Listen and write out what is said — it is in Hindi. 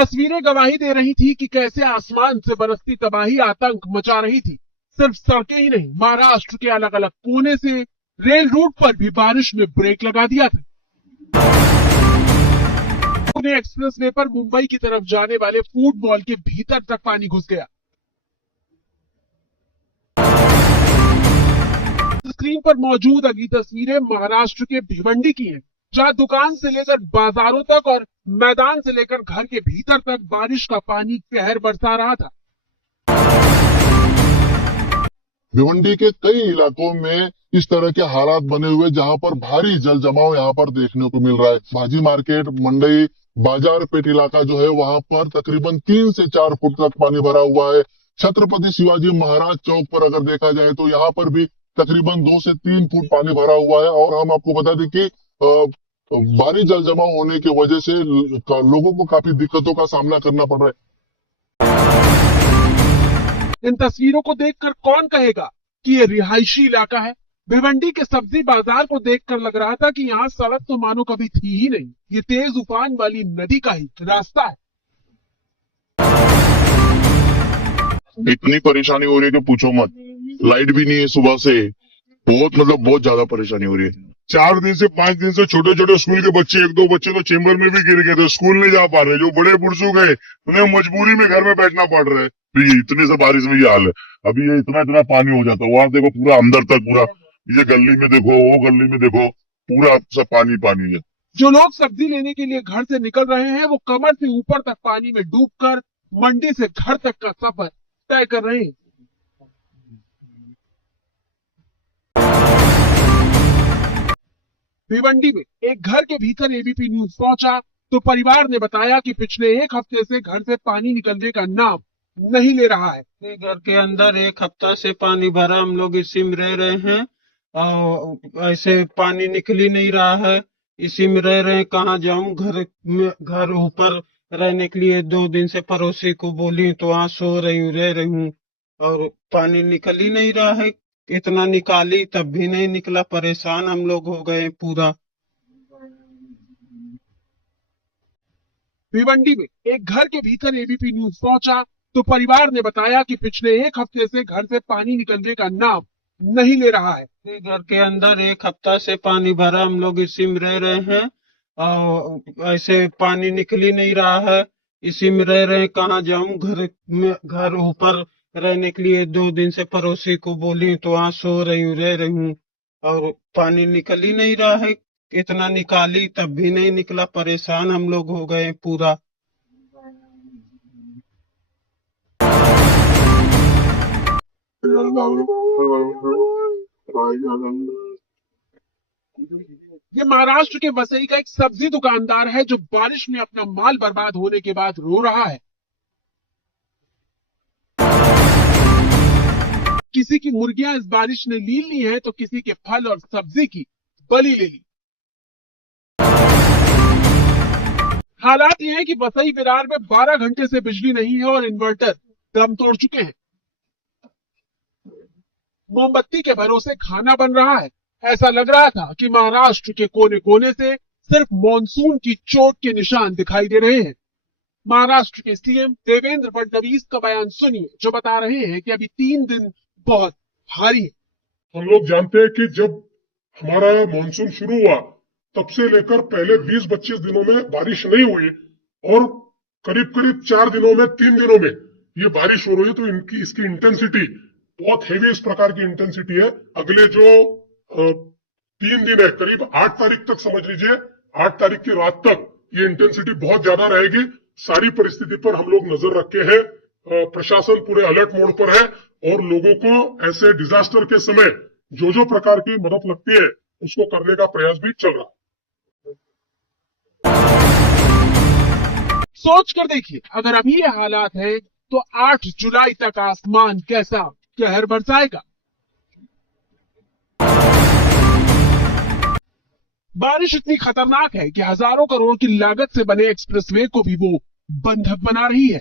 तस्वीरें गवाही दे रही थी कि कैसे आसमान से बरसती तबाही आतंक मचा रही थी। सिर्फ सड़कें ही नहीं, महाराष्ट्र के अलग अलग कोने से रेल रूट पर भी बारिश में ब्रेक लगा दिया था। पुणे एक्सप्रेसवे पर मुंबई की तरफ जाने वाले फूड मॉल के भीतर तक पानी घुस गया। स्क्रीन पर मौजूद अगली तस्वीरें महाराष्ट्र के भिवंडी की हैं, जहां दुकान से लेकर बाजारों तक और मैदान से लेकर घर के भीतर तक बारिश का पानी कहर बरसा रहा था। भिवंडी के कई इलाकों में इस तरह के हालात बने हुए, जहां पर भारी जल जमाव यहाँ पर देखने को मिल रहा है। भाजी मार्केट, मंडई, बाजार पेट इलाका जो है, वहां पर तकरीबन 3 से 4 फुट तक पानी भरा हुआ है। छत्रपति शिवाजी महाराज चौक पर अगर देखा जाए तो यहाँ पर भी तकरीबन 2 से 3 फुट पानी भरा हुआ है। और हम आपको बता दें कि भारी जल जमाव होने की वजह से लोगों को काफी दिक्कतों का सामना करना पड़ रहा है। इन तस्वीरों को देखकर कौन कहेगा कि ये रिहायशी इलाका है। भिवंडी के सब्जी बाजार को देखकर लग रहा था कि यहाँ सड़क तो मानो कभी थी ही नहीं, ये तेज उफान वाली नदी का ही रास्ता है। इतनी परेशानी हो रही है कि पूछो मत। लाइट भी नहीं है सुबह से, बहुत ज्यादा परेशानी हो रही है। 4 दिन से 5 दिन से छोटे छोटे स्कूल के बच्चे, 1-2 बच्चे तो चेंबर में भी गिर गए थे, स्कूल नहीं जा पा रहे। जो बड़े बुजुर्ग गए उन्हें मजबूरी में घर में बैठना पड़ रहा है। तो ये इतने से बारिश में ये हाल है। अभी ये इतना पानी हो जाता है, वहां देखो पूरा अंदर तक, पूरा ये गली में देखो, वो गली में देखो, पूरा सब पानी है। जो लोग सब्जी लेने के लिए घर से निकल रहे हैं, वो कमर से ऊपर तक पानी में डूबकर मंडी से घर तक का सफर तय कर रहे हैं। भिवंडी में एक घर के भीतर एबीपी न्यूज पहुंचा तो परिवार ने बताया कि पिछले 1 हफ्ते से घर से पानी निकलने का नाम नहीं ले रहा है। घर के अंदर 1 हफ्ता से पानी भरा, हम लोग इसी में रह रहे हैं और ऐसे पानी निकल ही नहीं रहा है। इसी में रह रहे हैं, कहाँ जाऊं। घर ऊपर रहने के लिए 2 दिन से पड़ोसी को बोली तो वहाँ सो रही हूँ, रह रही हूँ, और पानी निकल ही नहीं रहा है। इतना निकाली तब भी नहीं निकला, परेशान हम लोग हो गए पूरा। भिवंडी में एक घर के भीतर एबीपी न्यूज पहुंचा तो परिवार ने बताया कि पिछले 1 हफ्ते से घर से पानी निकलने का नाम नहीं ले रहा है। घर के अंदर 1 हफ्ता से पानी भरा, हम लोग इसी में रह रहे हैं और ऐसे पानी निकल ही नहीं रहा है। इसी में रह रहे हैं, कहाँ जाऊं। घर ऊपर रहने के लिए 2 दिन से पड़ोसी को बोली तो वहाँ सो रही हूँ, रह रही हूँ, और पानी निकल ही नहीं रहा है। इतना निकाली तब भी नहीं निकला, परेशान हम लोग हो गए पूरा। ये महाराष्ट्र के वसई का एक सब्जी दुकानदार है जो बारिश में अपना माल बर्बाद होने के बाद रो रहा है। किसी की मुर्गियां इस बारिश ने लील ली है तो किसी के फल और सब्जी की बलि ले ली। हालात ये है कि वसई विरार में 12 घंटे से बिजली नहीं है और इन्वर्टर दम तोड़ चुके हैं। मोमबत्ती के भरोसे खाना बन रहा है। ऐसा लग रहा था कि महाराष्ट्र के कोने कोने से सिर्फ मॉनसून की चोट के निशान दिखाई दे रहे हैं। महाराष्ट्र के सीएम देवेंद्र फडणवीस का बयान सुनिए, जो बता रहे हैं कि अभी 3 दिन बहुत भारी है। हम लोग जानते हैं कि जब हमारा मॉनसून शुरू हुआ तब से लेकर पहले 20-25 दिनों में बारिश नहीं हुई और करीब 4 दिनों में, 3 दिनों में ये बारिश हो रही है। तो इसकी इंटेंसिटी बहुत हेवी, इस प्रकार की इंटेंसिटी है। अगले जो 3 दिन है, करीब 8 तारीख तक समझ लीजिए, 8 तारीख की रात तक ये इंटेंसिटी बहुत ज्यादा रहेगी। सारी परिस्थिति पर हम लोग नजर रखे हैं। प्रशासन पूरे अलर्ट मोड पर है और लोगों को ऐसे डिजास्टर के समय जो प्रकार की मदद लगती है उसको करने का प्रयास भी चल रहा है। सोच कर देखिए, अगर अभी ये हालात है तो 8 जुलाई तक आसमान कैसा कहर बरसाएगा। बारिश इतनी खतरनाक है कि हजारों करोड़ की लागत से बने एक्सप्रेसवे को भी वो बंधक बना रही है।